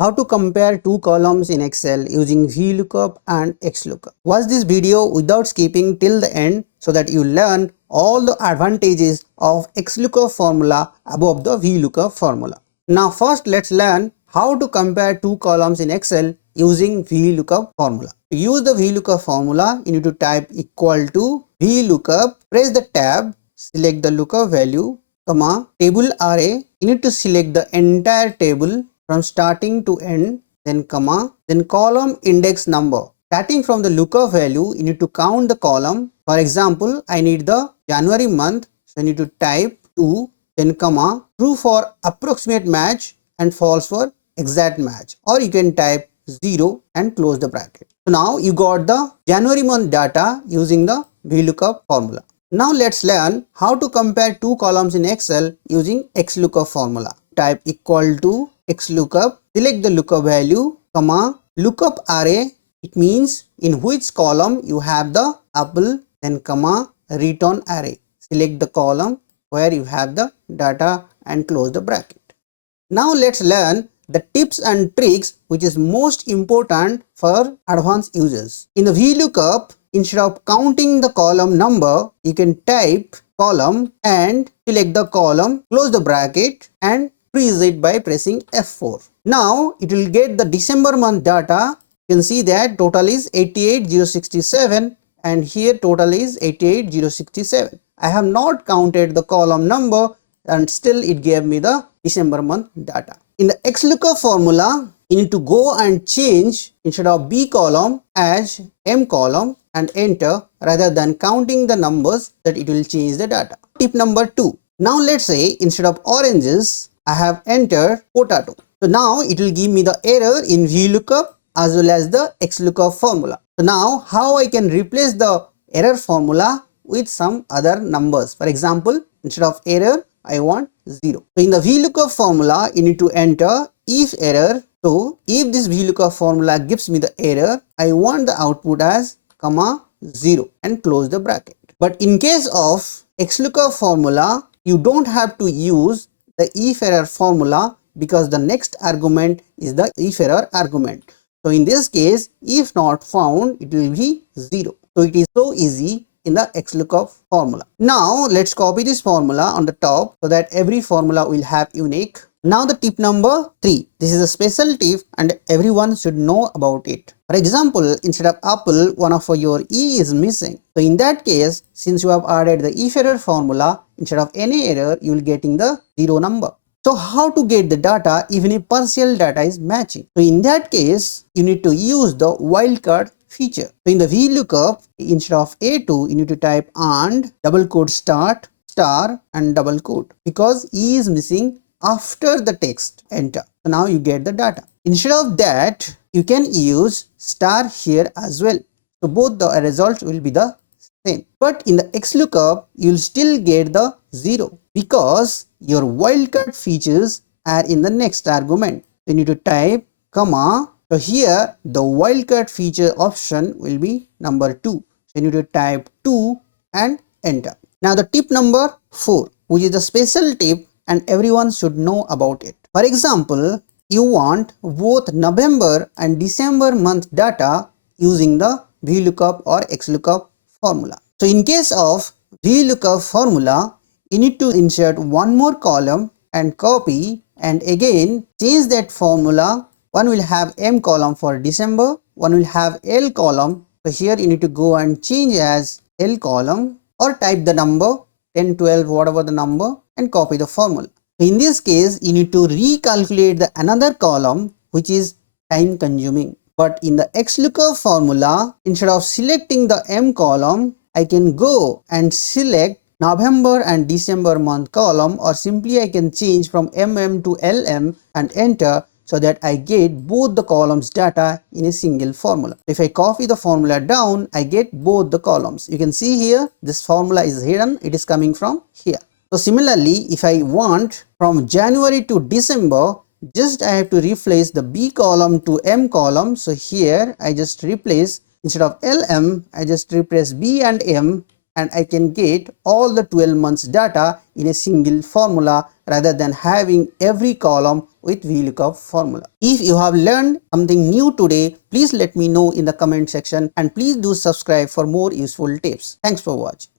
How to compare two columns in Excel using VLOOKUP and XLOOKUP. Watch this video without skipping till the end so that you learn all the advantages of XLOOKUP formula above the VLOOKUP formula. Now first let's learn how to compare two columns in Excel using VLOOKUP formula. To use the VLOOKUP formula, you need to type equal to VLOOKUP, press the tab, select the lookup value, comma, table array. You need to select the entire table from starting to end, then comma, then column index number. Starting from the lookup value, you need to count the column. For example, I need the January month, so I need to type 2, then comma, true for approximate match and false for exact match, or you can type 0 and close the bracket. So now you got the January month data using the VLOOKUP formula. Now let's learn how to compare two columns in Excel using XLOOKUP formula. Type equal to XLOOKUP, select the lookup value, comma, lookup array. It means in which column you have the apple, then comma, return array. Select the column where you have the data and close the bracket. Now let's learn the tips and tricks which is most important for advanced users. In the VLOOKUP, instead of counting the column number, you can type column and select the column, close the bracket and freeze it by pressing F4. Now it will get the December month data. You can see that total is 88,067 and here total is 88,067. I have not counted the column number and still it gave me the December month data. In the XLOOKUP formula, you need to go and change instead of B column as M column and enter rather than counting the numbers that it will change the data. Tip number 2. Now let's say instead of oranges, I have entered potato. So now it will give me the error in VLOOKUP as well as the XLOOKUP formula. So now how I can replace the error formula with some other numbers. For example, instead of error, I want 0. So in the VLOOKUP formula, you need to enter if error. So if this VLOOKUP formula gives me the error, I want the output as comma 0 and close the bracket. But in case of XLOOKUP formula, you don't have to use the if error formula because the next argument is the if error argument. So in this case, if not found, it will be 0. So it is so easy in the XLOOKUP formula. Now let's copy this formula on the top so that every formula will have unique. Now the tip number 3. This is a special tip and everyone should know about it. For example, instead of apple, one of your E is missing. So in that case, since you have added the if error formula, instead of any error, you will getting the 0 number. So how to get the data even if partial data is matching? So in that case, you need to use the wildcard feature. So in the VLOOKUP, instead of A2, you need to type and double quote start, star and double quote because E is missing after the text enter. So now you get the data. Instead of that, you can use star here as well. So both the results will be the same. But in the XLOOKUP, you will still get the 0 because your wildcard features are in the next argument. So you need to type comma. So here the wildcard feature option will be number 2. So you need to type 2 and enter. Now the tip number 4, which is the special tip and everyone should know about it. For example, you want both November and December month data using the VLOOKUP or XLOOKUP formula. So in case of VLOOKUP formula, you need to insert one more column and copy and again change that formula. One will have M column for December, one will have L column. So here you need to go and change as L column or type the number 10, 12, whatever the number and copy the formula. In this case, you need to recalculate the another column which is time consuming. But in the XLOOKUP formula, instead of selecting the M column, I can go and select November and December month column or simply I can change from MM to LM and enter so that I get both the columns data in a single formula. If I copy the formula down, I get both the columns. You can see here, this formula is hidden. It is coming from here. So similarly, if I want from January to December, just I have to replace the B column to M column. So here I just replace, instead of LM, I just replace B and M and I can get all the 12 months data in a single formula rather than having every column with VLOOKUP formula. If you have learned something new today, please let me know in the comment section, and please do subscribe for more useful tips. Thanks for watching.